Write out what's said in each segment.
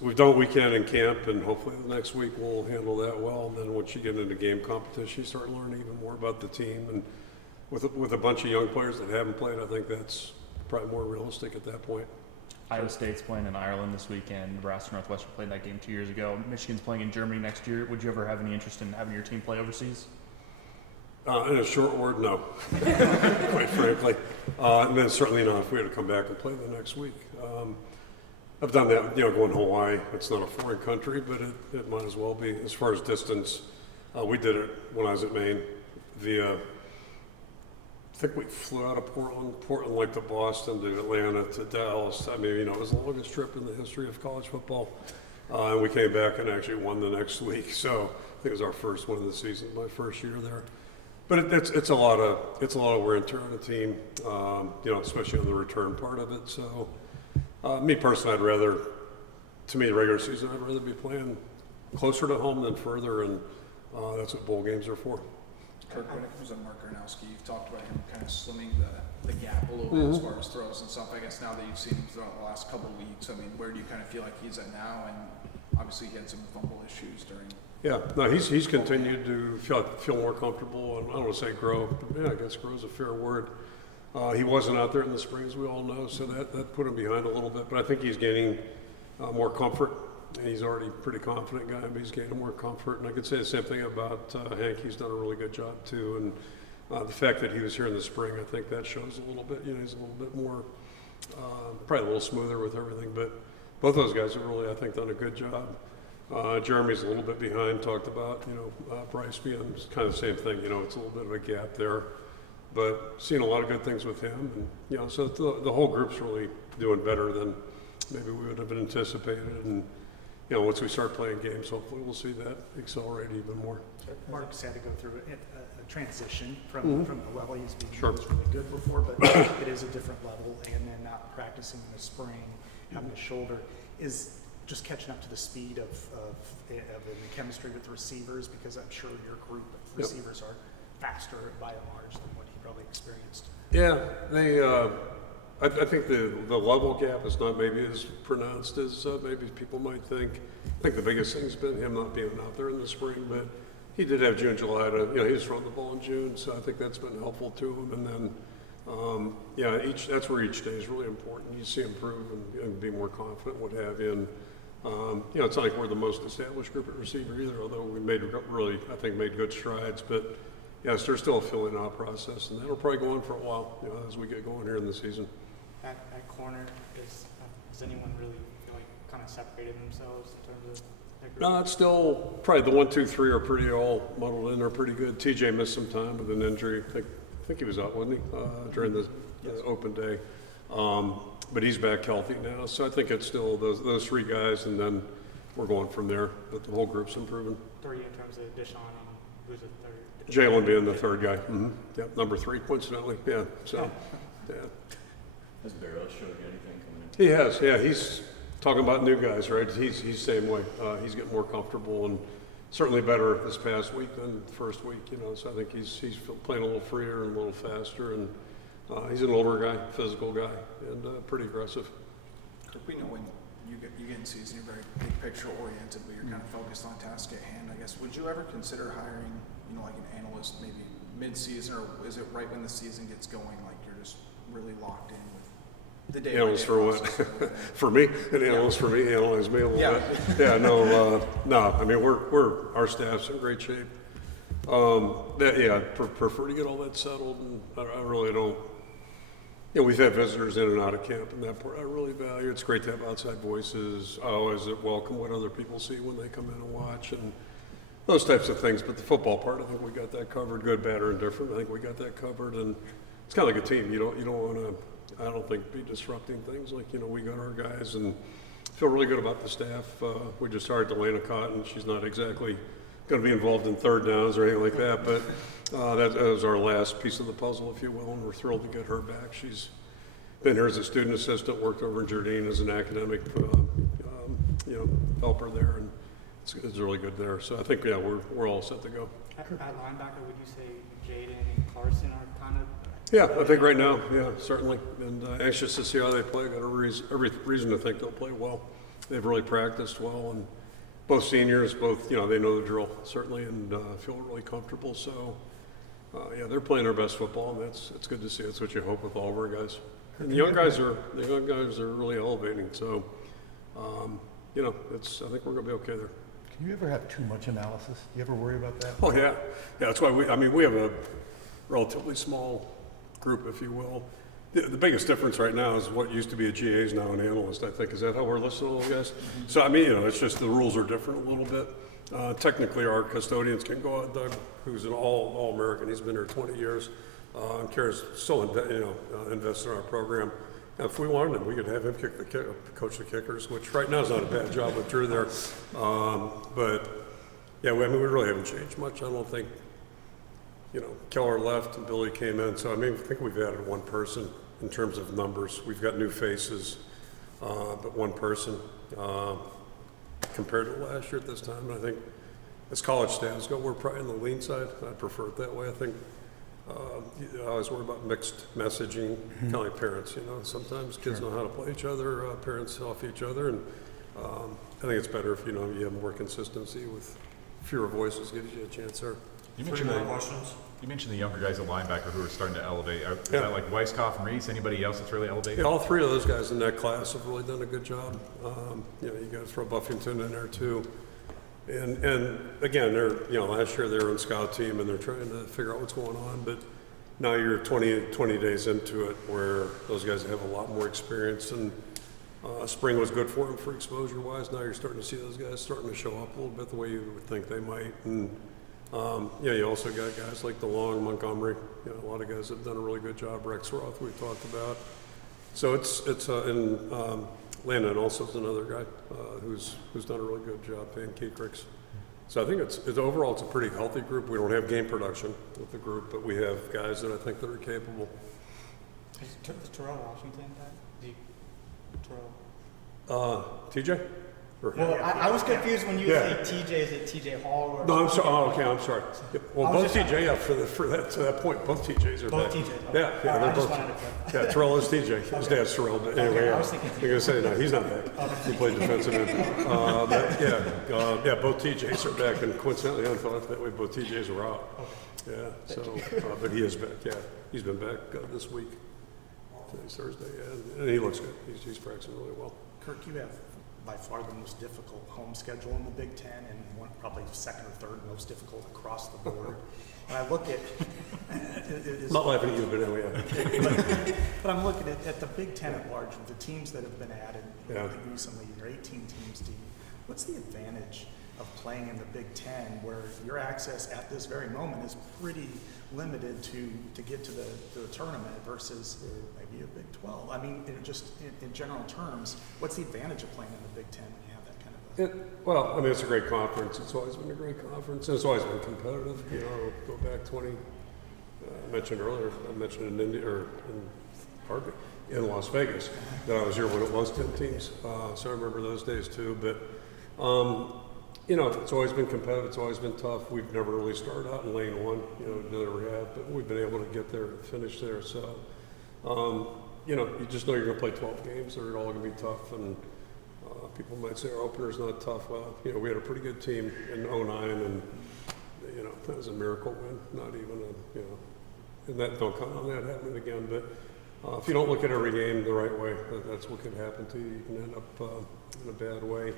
We've done a weekend in camp, and hopefully the next week we'll handle that well. And then once you get into game competition, you start learning even more about the team. And with a bunch of young players that haven't played, I think that's probably more realistic at that point. Iowa State's playing in Ireland this weekend. Nebraska Northwestern played that game 2 years ago. Michigan's playing in Germany next year. Would you ever have any interest in having your team play overseas? In a short word, no, quite frankly. And then certainly not if we had to come back and play the next week. I've done that, going to Hawaii. It's not a foreign country, but it might as well be. As far as distance, we did it when I was at Maine via, I think we flew out of Portland like to Boston, to Atlanta, to Dallas. I mean, it was the longest trip in the history of college football. And we came back and actually won the next week. So I think it was our first win of the season, my first year there. But it's a lot of wear and tear on the team, especially on the return part of it. So me personally, to me, the regular season, I'd rather be playing closer to home than further, and that's what bowl games are for. Kirk, when it comes to Mark Gronowski, you've talked about him kind of slimming the gap a little bit as far as throws and stuff. I guess now that you've seen him throughout the last couple of weeks, I mean, where do you kind of feel like he's at now? And obviously he had some fumble issues during. Yeah, no, he's continued to feel more comfortable, and I don't want to say grow, but yeah, I guess grow is a fair word. He wasn't out there in the spring, as we all know, so that put him behind a little bit. But I think he's gaining more comfort. He's already a pretty confident guy, but he's gaining more comfort. And I could say the same thing about Hank. He's done a really good job too. And the fact that he was here in the spring, I think that shows a little bit. He's a little bit more, probably a little smoother with everything. But both those guys have really, I think, done a good job. Jeremy's a little bit behind. Talked about, Bryce being kind of the same thing. It's a little bit of a gap there. But seeing a lot of good things with him, and so the whole group's really doing better than maybe we would have anticipated. And once we start playing games, hopefully we'll see that accelerate even more. Mark's had to go through a transition from the level he's been Sure. was really good before, but it is a different level. And then not practicing in the spring, having a shoulder is just catching up to the speed of the chemistry with the receivers, because I'm sure your group of receivers are faster by and large than what he probably experienced. Yeah, I think the level gap is not maybe as pronounced as maybe people might think. I think the biggest thing's been him not being out there in the spring, but he did have June, July to, he was throwing the ball in June, so I think that's been helpful to him. And then, that's where each day is really important. You see him improve and be more confident, what have you. And, it's not like we're the most established group at receiver either, although we made good strides. But yes, there's still a filling out process, and that'll probably go on for a while, as we get going here in the season. At corner, does anyone really feel like kind of separated themselves in terms of that group? No, it's still probably the 1, 2, 3 are pretty all muddled in. They're pretty good. TJ missed some time with an injury. I think he was out, wasn't he, during the open day? But he's back healthy now, so I think it's still those three guys, and then we're going from there. But the whole group's improving. 3 in terms of Deshaun and who's the third? Jalen being the third guy. Mm-hmm. Yep, number 3, coincidentally. Yeah. So, yeah. Has Barrow showed you anything coming in? He has. Yeah, he's talking about new guys, right? He's the same way. He's getting more comfortable and certainly better this past week than the first week. So I think he's playing a little freer and a little faster, and he's an older guy, physical guy, and pretty aggressive. We know when you get in season, you're very big picture oriented, but you're kind of focused on task at hand. I guess, would you ever consider hiring, like an analyst maybe mid-season, or is it right when the season gets going, like you're just really locked in with the day? Analyst for what? For me, an analyst for me, analyze me a little bit. Yeah, no. I mean, our staff's in great shape. I prefer to get all that settled, and I really don't. We've had visitors in and out of camp, and that part I really value. It's great to have outside voices. I always welcome what other people see when they come in and watch, and those types of things. But the football part, I think we got that covered, good, bad, or indifferent. I think we got that covered, and it's kind of like a team. You don't want to, I don't think, be disrupting things. Like, we got our guys, and feel really good about the staff. We just hired Delana Cotton. She's not exactly going to be involved in third downs or anything like that, but that was our last piece of the puzzle, if you will, and we're thrilled to get her back. She's been here as a student assistant, worked over in Jardine as an academic, helper there, and it's really good there. So I think, we're all set to go. At linebacker, would you say Jaden and Carson are kind of? Yeah, I think right now, certainly, and anxious to see how they play. Got every reason to think they'll play well. they've really practiced well, and both seniors, both, they know the drill, certainly, and feel really comfortable. So, yeah, they're playing their best football, and it's good to see. That's what you hope with all of our guys. And the young guys are really elevating. So, I think we're going to be okay there. Can you ever have too much analysis? You ever worry about that? Oh, yeah. Yeah, that's why we have a relatively small group, if you will. The biggest difference right now is what used to be a GA is now an analyst, I think. Is that how we're listed, all guys? So, it's just the rules are different a little bit. Technically, our custodians can go out. Doug, who's an all-American, he's been here 20 years. Cares still invests in our program. If we wanted him, we could have him coach the kickers, which right now is not a bad job with Drew there. But yeah, we really haven't changed much. I don't think. Keller left and Billy came in, so I think we've added one person in terms of numbers. We've got new faces, but one person compared to last year at this time. And I think as college stands go, we're probably on the lean side. I prefer it that way. I think I always worry about mixed messaging, kind of like parents. Sometimes kids know how to play each other, parents off each other, and I think it's better if you have more consistency with fewer voices, gives you a chance there. You mentioned the younger guys at linebacker who are starting to elevate. Is that like Weisskopf and Reese? Anybody else that's really elevated? Yeah, all three of those guys in that class have really done a good job. You got to throw Buffington in there too. And again, they're last year they were on scout team and they're trying to figure out what's going on. But now you're 20 days into it, where those guys have a lot more experience, and spring was good for them for exposure wise. Now you're starting to see those guys starting to show up a little bit the way you would think they might. And you also got guys like DeLong, Montgomery. A lot of guys have done a really good job. Rex Roth, we've talked about. So and Landon also is another guy who's done a really good job. Van Keekricks. So I think it's overall it's a pretty healthy group. We don't have game production with the group, but we have guys that I think that are capable. Is Terrell Washington Terrell? TJ? Well, I was confused when you say TJ. Is it TJ Hall or? No, I'm sorry. Oh, okay, I'm sorry. Well, both TJ, to that point, both TJs are both back. TJs. Yeah, Okay. they're I just both. wanted to Yeah, Terrell is TJ. His dad's Terrell, but anyway, Okay, I was thinking you're gonna say no, he's not back. He played defensive end. But both TJs are back, and coincidentally, I thought that way both TJs were out. Okay. Yeah, so but he is back. Yeah, he's been back this week. Today's Thursday, and he looks good. He's practicing really well. Kirk, you have by far the most difficult home schedule in the Big Ten, and probably second or third most difficult across the board. And I look at Not laughing at you, but anyway. but I'm looking at the Big Ten at large, and the teams that have been added recently. You're 18 teams deep. What's the advantage of playing in the Big Ten, where your access at this very moment is pretty limited to get to the tournament versus maybe a Big 12? I mean, in general terms, what's the advantage of playing in the Big Ten when you have that kind of It's a great conference. It's always been a great conference. It's always been competitive. Go back 20. I mentioned earlier. I mentioned in India in Las Vegas that I was here when it was 10 teams. So I remember those days too. But it's always been competitive. It's always been tough. We've never really started out in lane one. Never have, but we've been able to get there and finish there. So. You just know you're going to play 12 games. They're all going to be tough, and people might say our opener's not tough. Well, we had a pretty good team in 09, and that was a miracle win. Not even and that don't count on that happening again. But if you don't look at every game the right way, that's what could happen to you. You can end up in a bad way.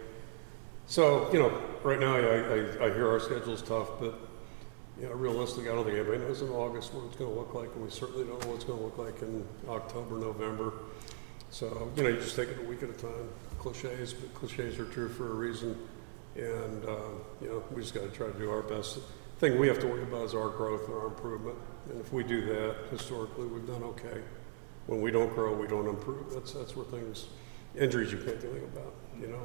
So right now I hear our schedule's tough, but. Realistically, I don't think anybody knows in August what it's going to look like, and we certainly don't know what it's going to look like in October, November. So, you just take it a week at a time. Cliches, but cliches are true for a reason. And, we just got to try to do our best. The thing we have to worry about is our growth and our improvement. And if we do that, historically, we've done okay. When we don't grow, we don't improve. That's where injuries you can't do anything about,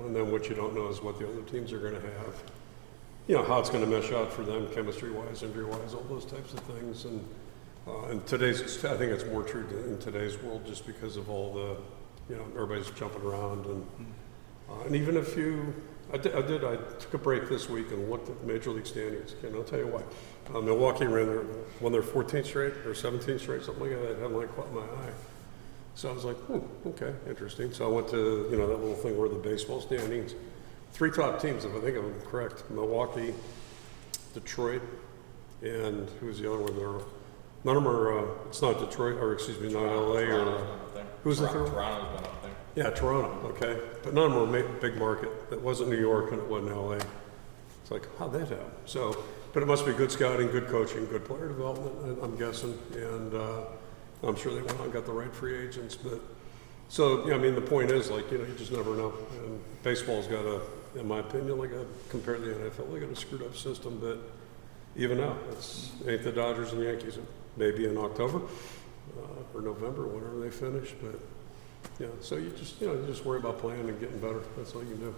and then what you don't know is what the other teams are going to have. How it's going to mesh out for them, chemistry-wise, injury-wise, all those types of things. And I think it's more true in today's world just because of all the, everybody's jumping around. And even if I took a break this week and looked at Major League standings. And I'll tell you why. Milwaukee won their 14th straight or 17th straight, something like that. It hadn't caught my eye. So I was like, okay, interesting. So I went to, you know, that little thing where the baseball standings, 3 top teams, if I think I'm correct, Milwaukee, Detroit, and who's the other one there? None of them are, it's not Detroit, or excuse me, not LA, or, who's the third? Toronto's been up there. Yeah, Toronto, okay. But none of them were big market. It wasn't New York and it wasn't LA. It's like, how'd that happen? So, but it must be good scouting, good coaching, good player development, I'm guessing. And I'm sure they went out and got the right free agents. But so, yeah, I mean, the point is, like, you know, you just never know. And baseball's got a, in my opinion, like compared to the NFL, they got a screwed up system. But even now, it's ain't the Dodgers and Yankees. Maybe in October or November, whenever they finish. But yeah, so you just worry about playing and getting better. That's all you can do.